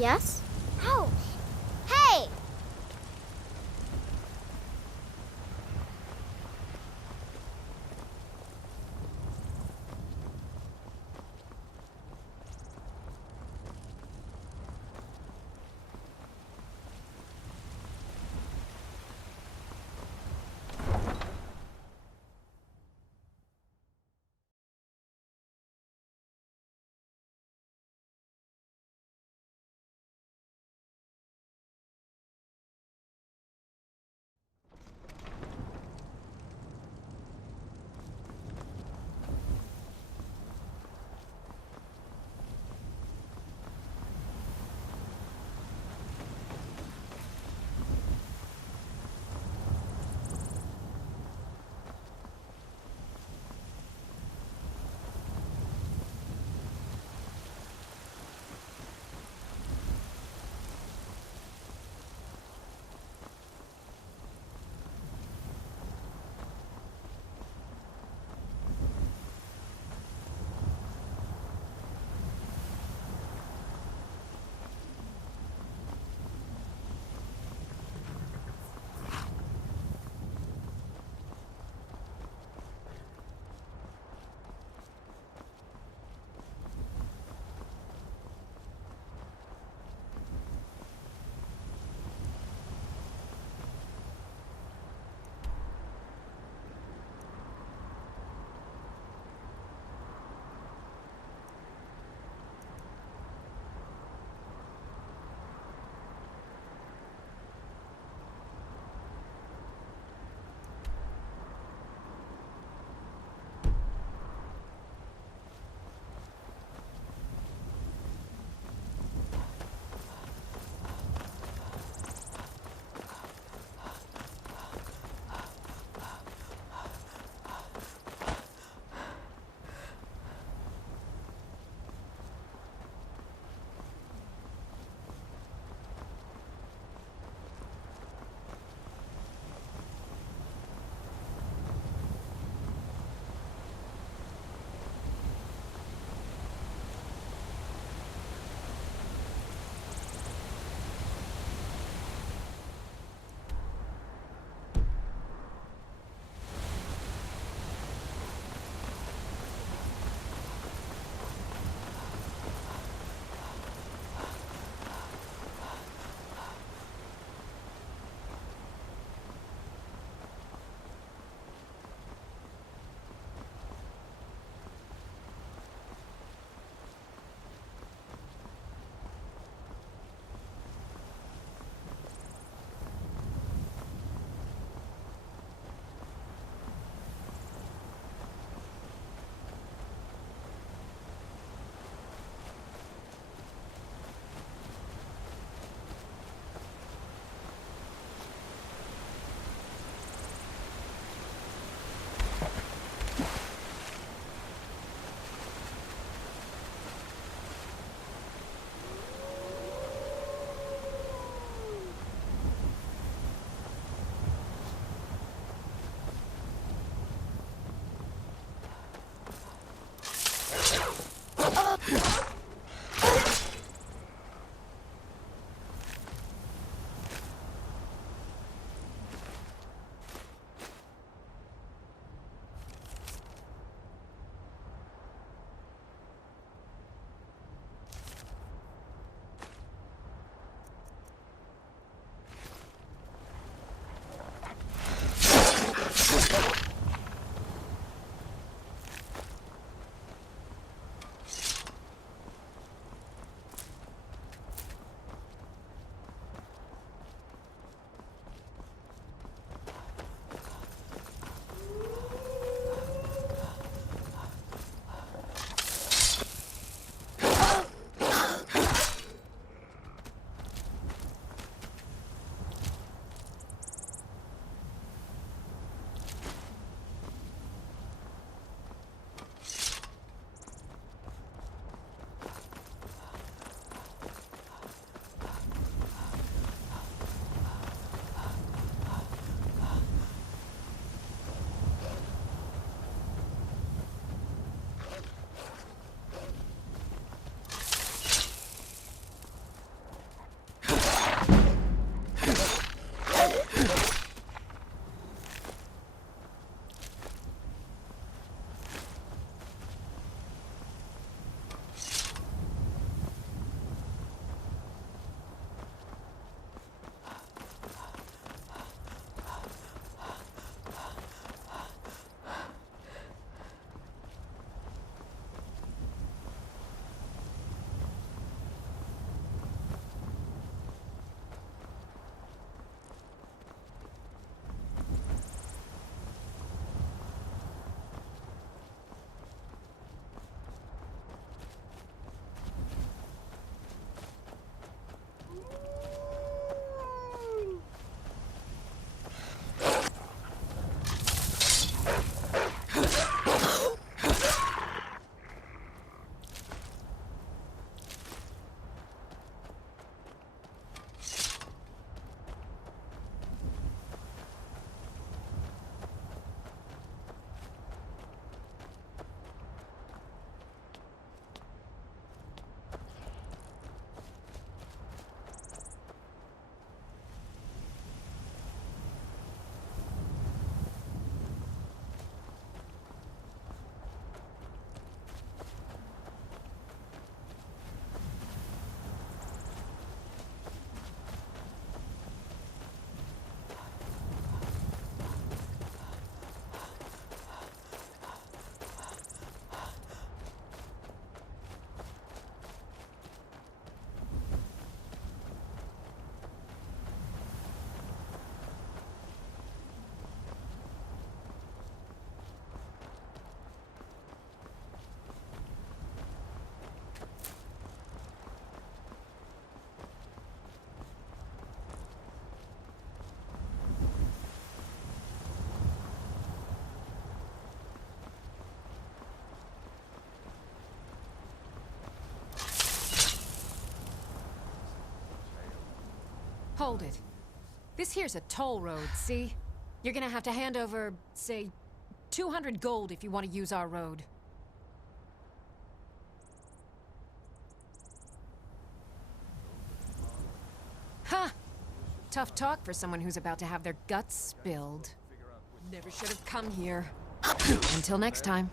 Yes? Ouch! Hey! Hold it. This here's a toll road, see? You're gonna have to hand over, say, 200 gold if you want to use our road. Ha! Tough talk for someone who's about to have their guts spilled. Never should have come here. Until next time.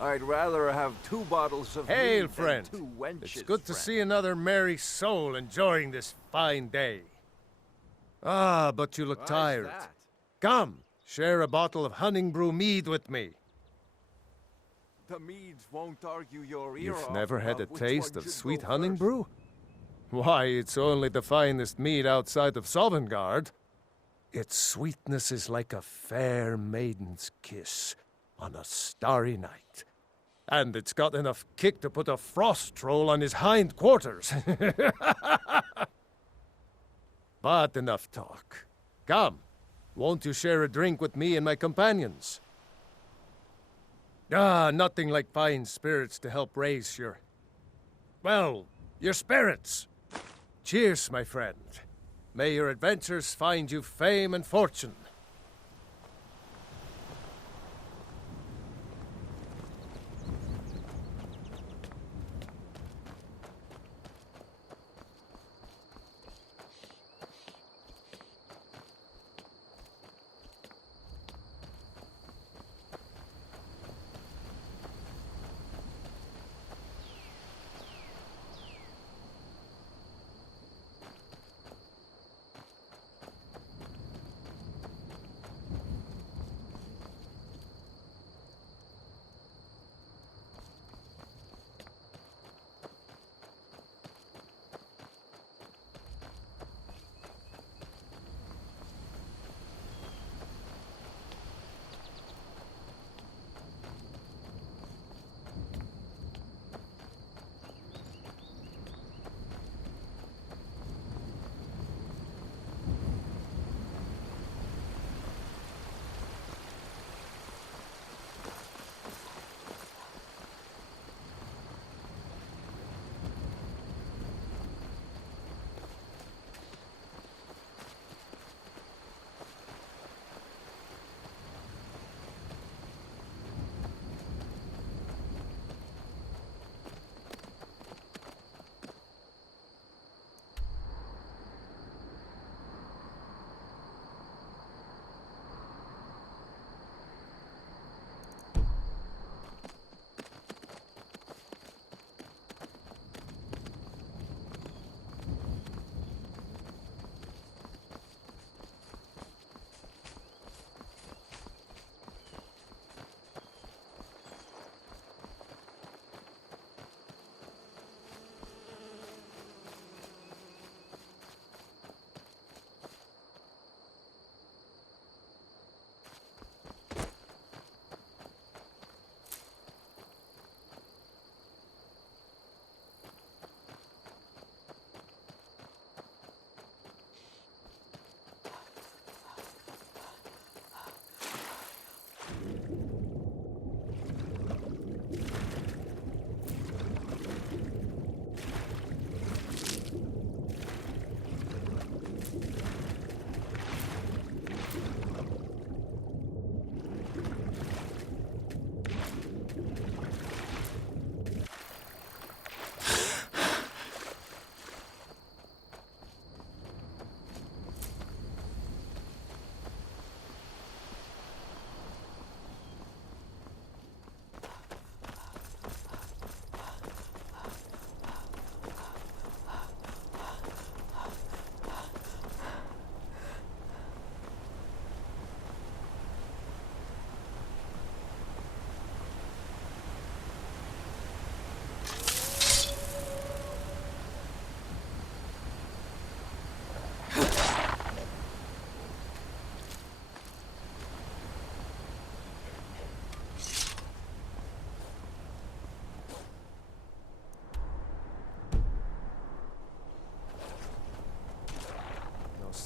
I'd rather have 2 bottles of Hail, mead friend. than 2 wenches, It's good to friend. see another merry soul enjoying this fine day. Ah, but you look Why's tired. that? Come, share a bottle of honey brew mead with me. The meads won't argue your ear You've off never had a about which taste one of should sweet go honey first. brew? Why, it's only the finest mead outside of Sovngarde. Its sweetness is like a fair maiden's kiss on a starry night. And it's got enough kick to put a frost troll on his hind quarters. But enough talk. Come, won't you share a drink with me and my companions? Ah, nothing like fine spirits to help raise well, your spirits. Cheers, my friend. May your adventures find you fame and fortune.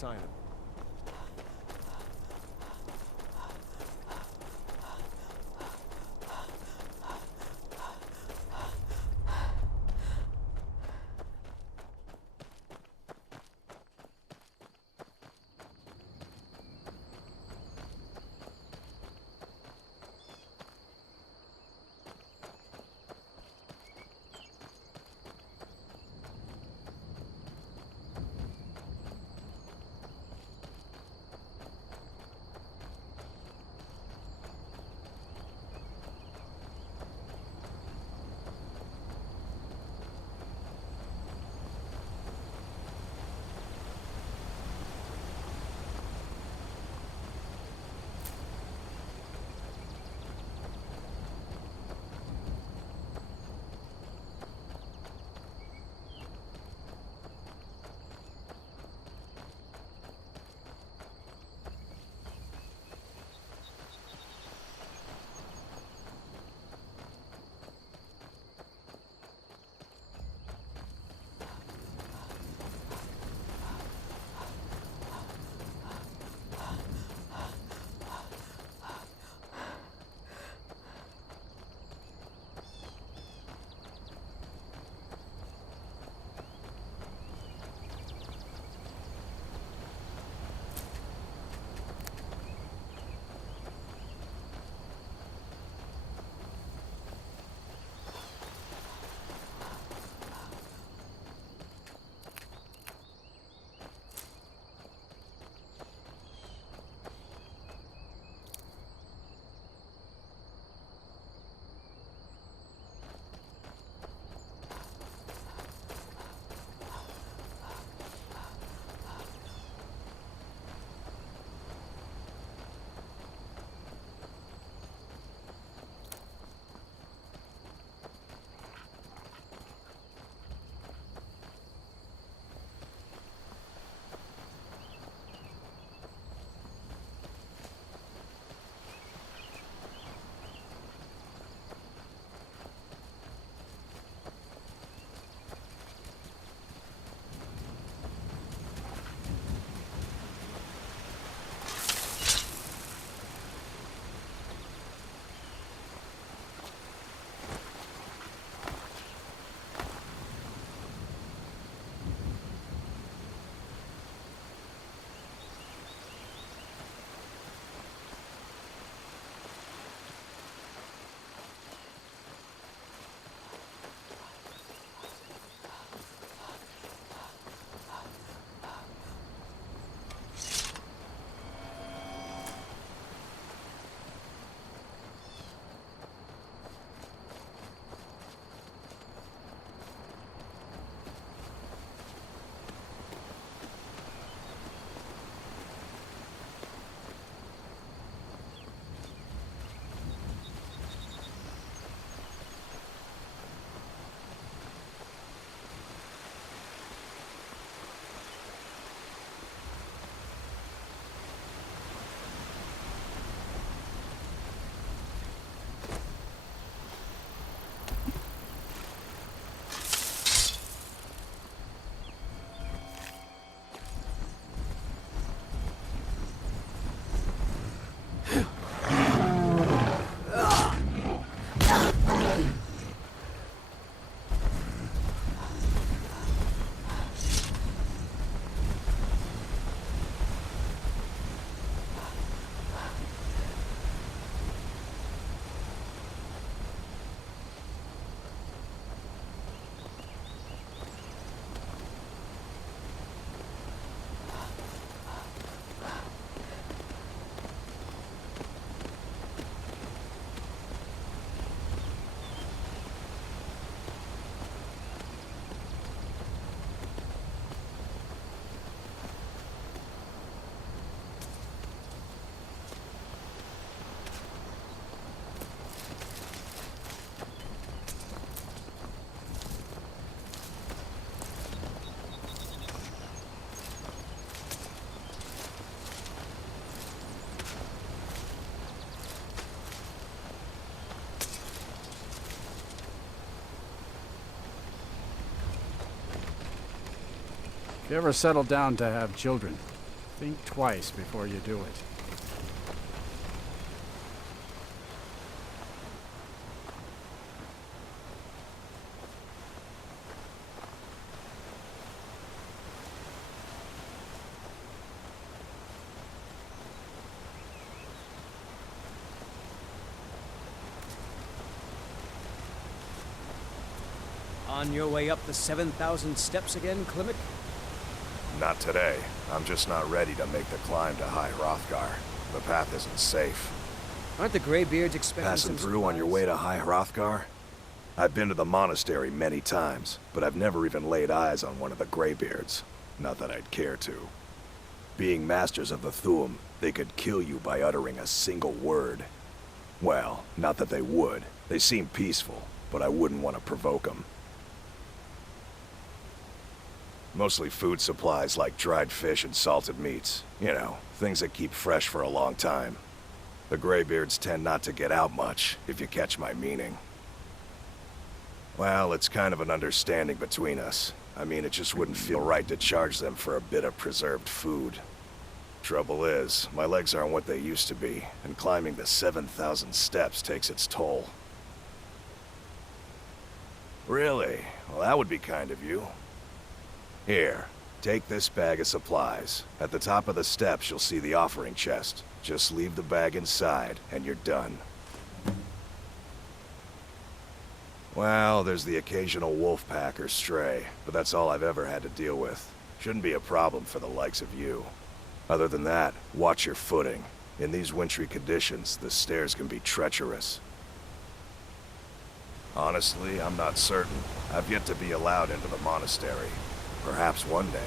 sign of it. If you ever settle down to have children, Think twice before you do it. On your way up the 7,000 steps again, Klimek? Not today. I'm just not ready to make the climb to High Hrothgar. The path isn't safe. Aren't the Greybeards expecting Passing some through on your way to High Hrothgar? I've been to the monastery many times, but I've never even laid eyes on one of the Greybeards. Not that I'd care to. Being masters of the Thu'um, they could kill you by uttering a single word. Well, not that they would. They seem peaceful, but I wouldn't want to provoke them. Mostly food supplies like dried fish and salted meats. You know, things that keep fresh for a long time. The Greybeards tend not to get out much, if you catch my meaning. Well, it's kind of an understanding between us. I mean, it just wouldn't feel right to charge them for a bit of preserved food. Trouble is, my legs aren't what they used to be, and climbing the 7,000 steps takes its toll. Really? Well, that would be kind of you. Here, take this bag of supplies. At the top of the steps, you'll see the offering chest. Just leave the bag inside, and you're done. Well, there's the occasional wolf pack or stray, but that's all I've ever had to deal with. Shouldn't be a problem for the likes of you. Other than that, watch your footing. In these wintry conditions, the stairs can be treacherous. Honestly, I'm not certain. I've yet to be allowed into the monastery. Perhaps one day.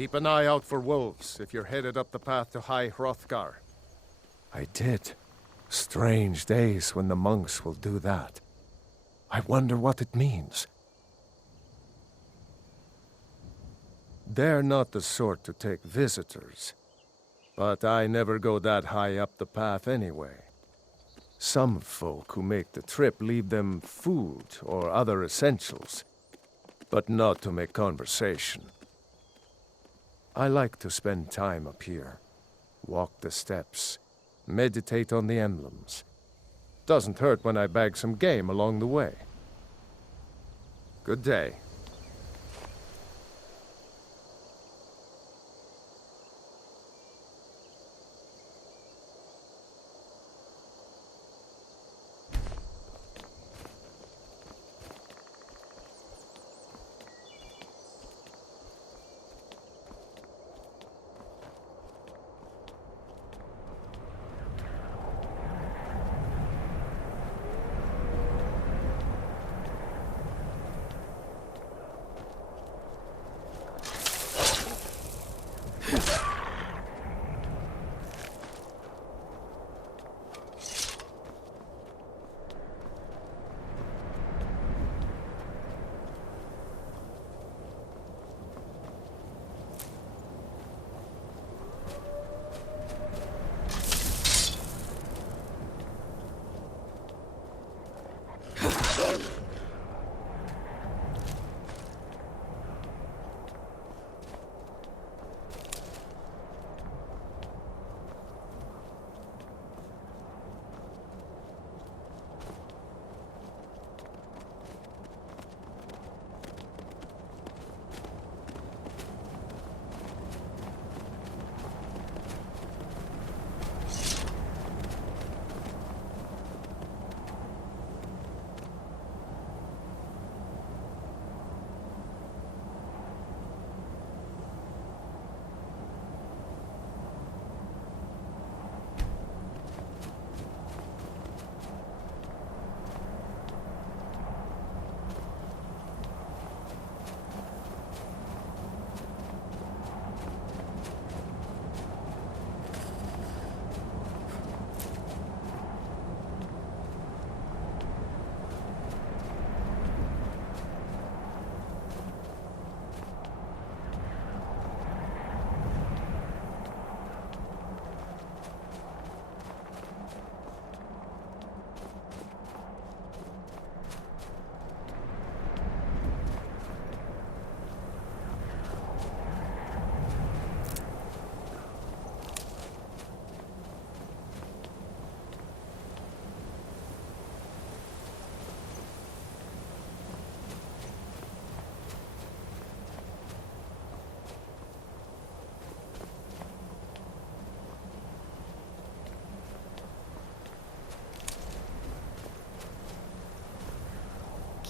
Keep an eye out for wolves if you're headed up the path to High Hrothgar. I did. Strange days when the monks will do that. I wonder what it means. They're not the sort to take visitors. But I never go that high up the path anyway. Some folk who make the trip leave them food or other essentials, but not to make conversation. I like to spend time up here, walk the steps, meditate on the emblems. Doesn't hurt when I bag some game along the way. Good day.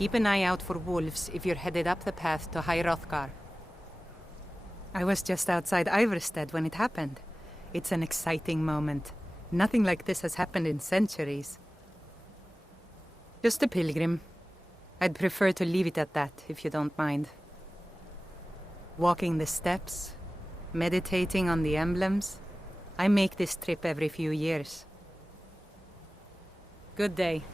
Keep an eye out for wolves if you're headed up the path to High Hrothgar. I was just outside Iverstead when it happened. It's an exciting moment. Nothing like this has happened in centuries. Just a pilgrim. I'd prefer to leave it at that, if you don't mind. Walking the steps, meditating on the emblems. I make this trip every few years. Good day.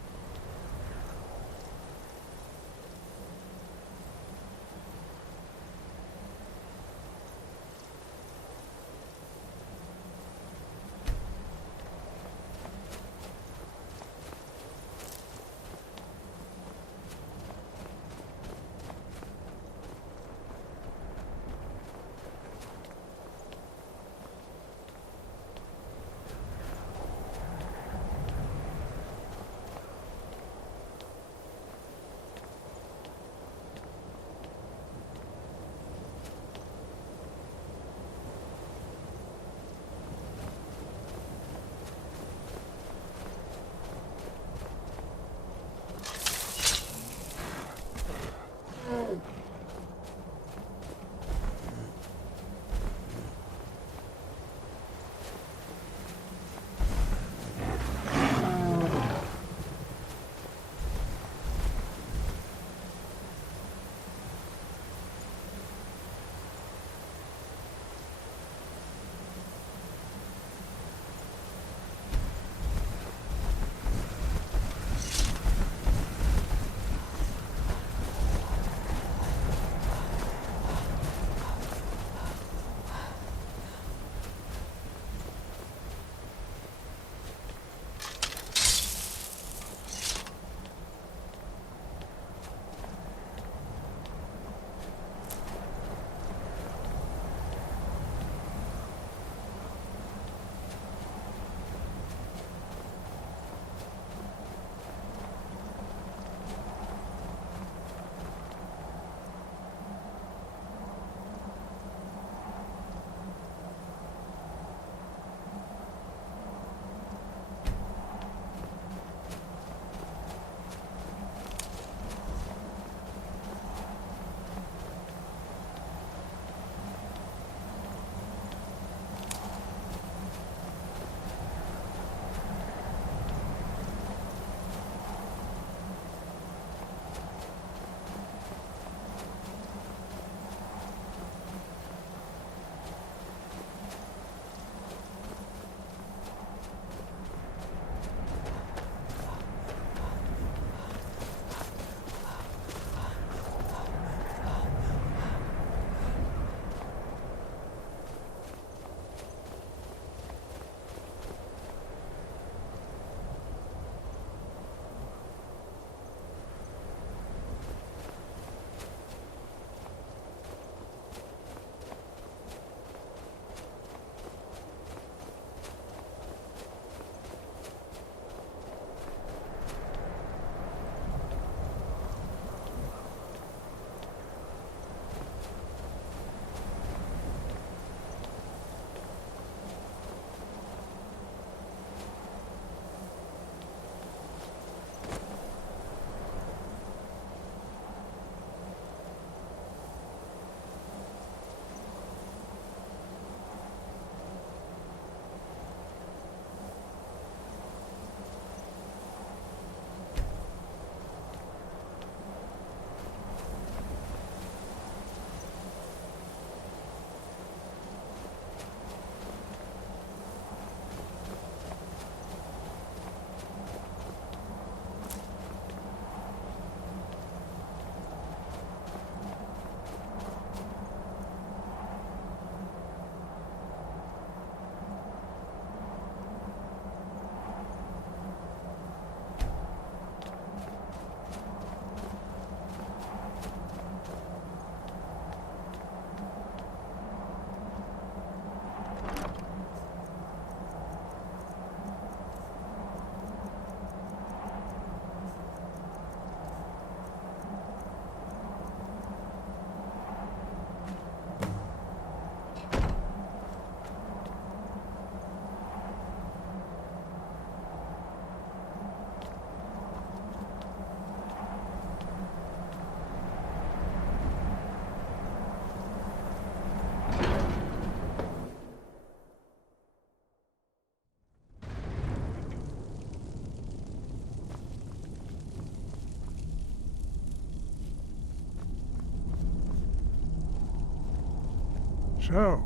So,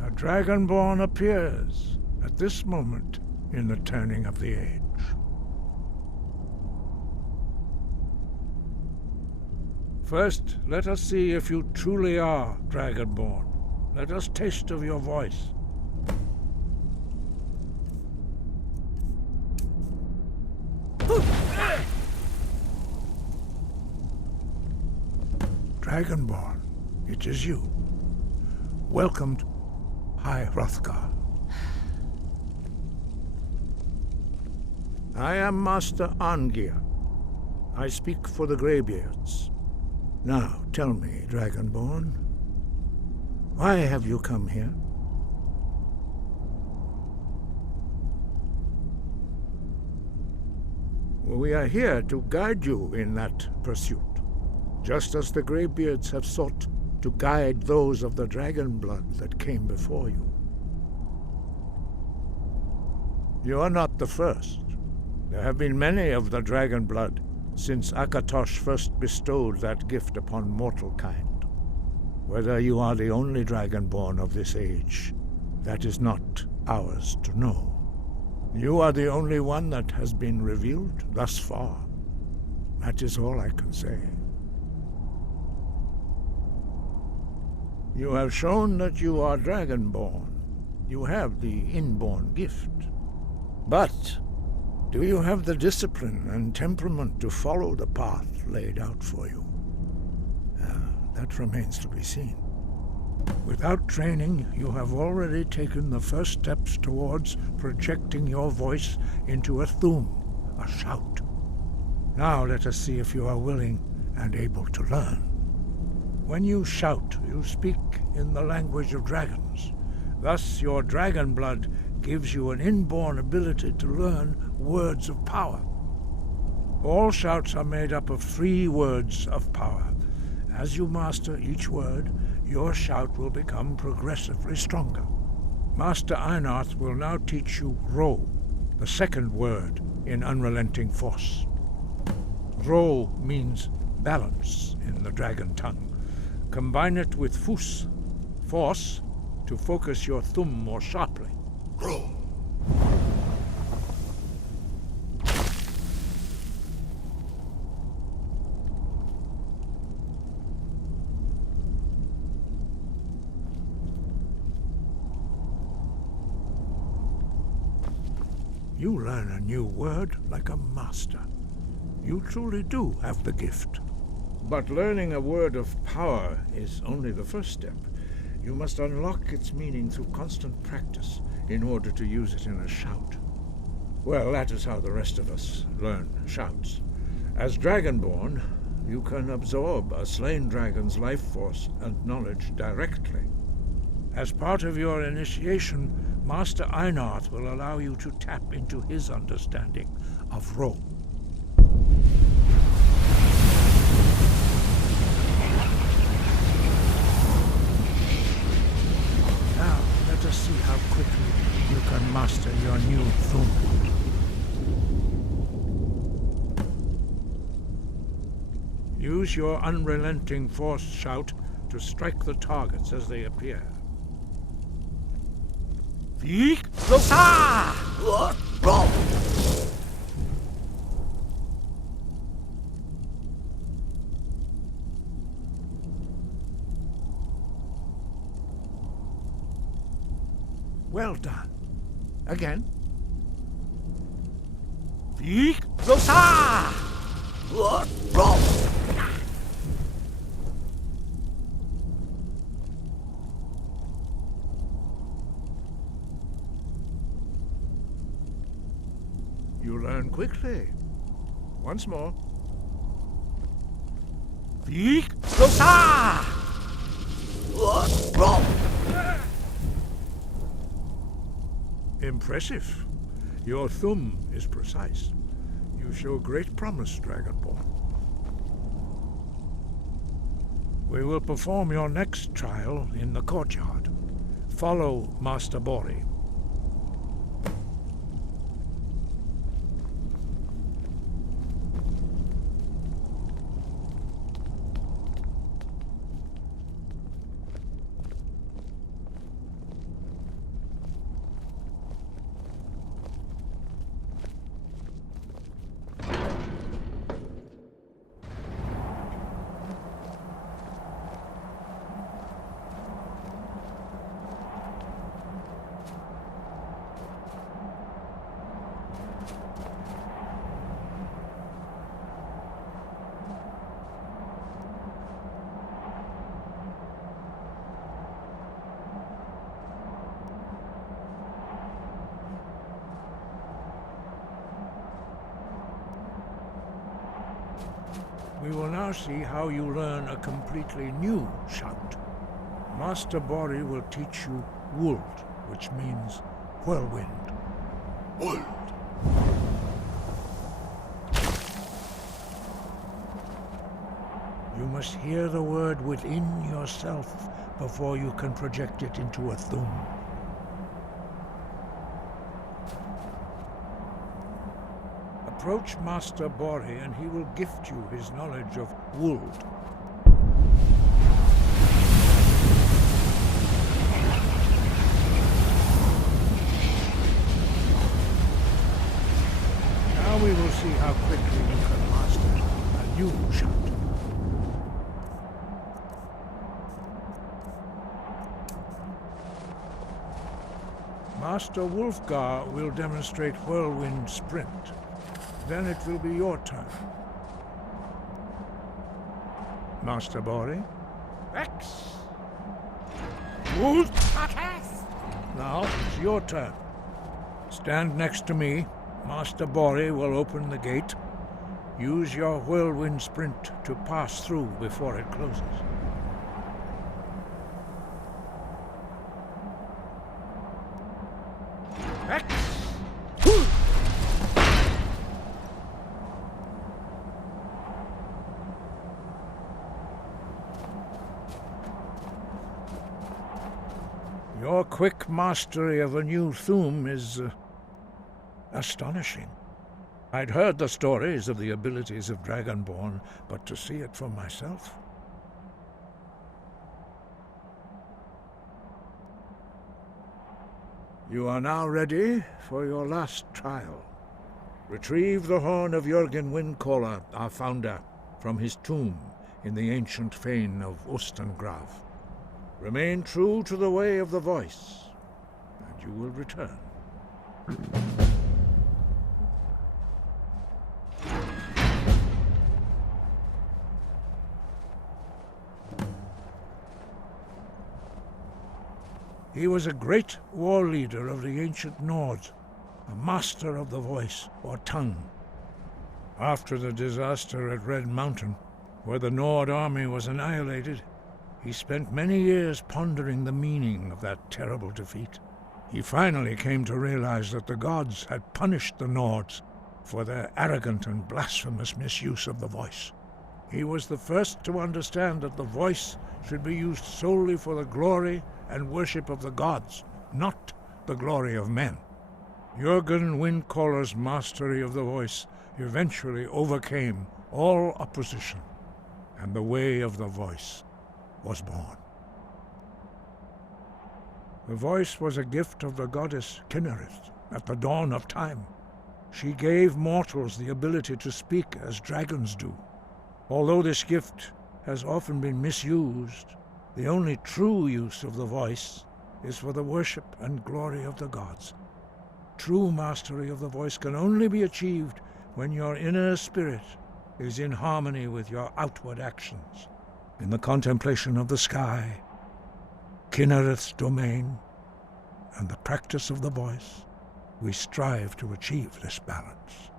a Dragonborn appears at this moment in the turning of the age. First, let us see if you truly are Dragonborn. Let us taste of your voice. Dragonborn, it is you. Welcome to High Hrothgar. I am Master Arngeir. I speak for the Greybeards. Now, tell me, Dragonborn, why have you come here? We are here to guide you in that pursuit, just as the Greybeards have sought to guide those of the dragon blood that came before you. You are not the first. There have been many of the dragon blood since Akatosh first bestowed that gift upon mortal kind. Whether you are the only Dragonborn of this age, that is not ours to know. You are the only one that has been revealed thus far. That is all I can say. You have shown that you are Dragonborn. You have the inborn gift. But do you have the discipline and temperament to follow the path laid out for you? That remains to be seen. Without training, you have already taken the first steps towards projecting your voice into a Thu'um, a shout. Now let us see if you are willing and able to learn. When you shout, you speak in the language of dragons. Thus, your dragon blood gives you an inborn ability to learn words of power. All shouts are made up of 3 words of power. As you master each word, your shout will become progressively stronger. Master Einarth will now teach you Ro, the second word in Unrelenting Force. Ro means balance in the dragon tongue. Combine it with Fus, force, to focus your Thu'um more sharply. Ro. You learn a new word like a master. You truly do have the gift. But learning a word of power is only the first step. You must unlock its meaning through constant practice in order to use it in a shout. Well, that is how the rest of us learn shouts. As Dragonborn, you can absorb a slain dragon's life force and knowledge directly. As part of your initiation, Master Einarth will allow you to tap into his understanding of Ro. Now, let us see how quickly you can master your new Thu'um. Use your unrelenting force shout to strike the targets as they appear. Well done. Again. You learn quickly. Once more. Impressive. Your Thu'um is precise. You show great promise, Dragonborn. We will perform your next trial in the courtyard. Follow Master Bori. We will now see how you learn a completely new shout. Master Bori will teach you Wuld, which means whirlwind. Wuld. You must hear the word within yourself before you can project it into a thum. Approach Master Bori and he will gift you his knowledge of Wuld. Now we will see how quickly you can master a new shout. Master Wulfgar will demonstrate Whirlwind Sprint. Then it will be your turn. Master Bori? X! Wuld! Now it's your turn. Stand next to me. Master Bori will open the gate. Use your Whirlwind Sprint to pass through before it closes. X! Your quick mastery of a new thum is astonishing. I'd heard the stories of the abilities of Dragonborn, but to see it for myself... You are now ready for your last trial. Retrieve the horn of Jürgen Windcaller, our founder, from his tomb in the ancient fane of Ustengrav. Remain true to the way of the voice, and you will return. He was a great war leader of the ancient Nords, a master of the voice, or tongue. After the disaster at Red Mountain, where the Nord army was annihilated, he spent many years pondering the meaning of that terrible defeat. He finally came to realize that the gods had punished the Nords for their arrogant and blasphemous misuse of the voice. He was the first to understand that the voice should be used solely for the glory and worship of the gods, not the glory of men. Jürgen Windcaller's mastery of the voice eventually overcame all opposition, and the way of the voice was born. The voice was a gift of the goddess Kinnereth at the dawn of time. She gave mortals the ability to speak as dragons do. Although this gift has often been misused, the only true use of the voice is for the worship and glory of the gods. True mastery of the voice can only be achieved when your inner spirit is in harmony with your outward actions. In the contemplation of the sky, Kinnereth's domain, and the practice of the voice, we strive to achieve this balance.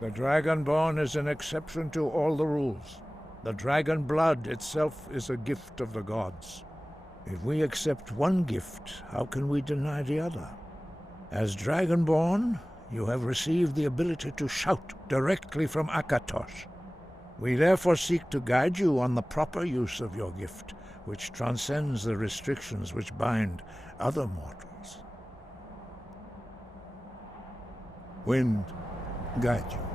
The Dragonborn is an exception to all the rules. The dragon blood itself is a gift of the gods. If we accept one gift, how can we deny the other? As Dragonborn, you have received the ability to shout directly from Akatosh. We therefore seek to guide you on the proper use of your gift, which transcends the restrictions which bind other mortals. Wind, guide you.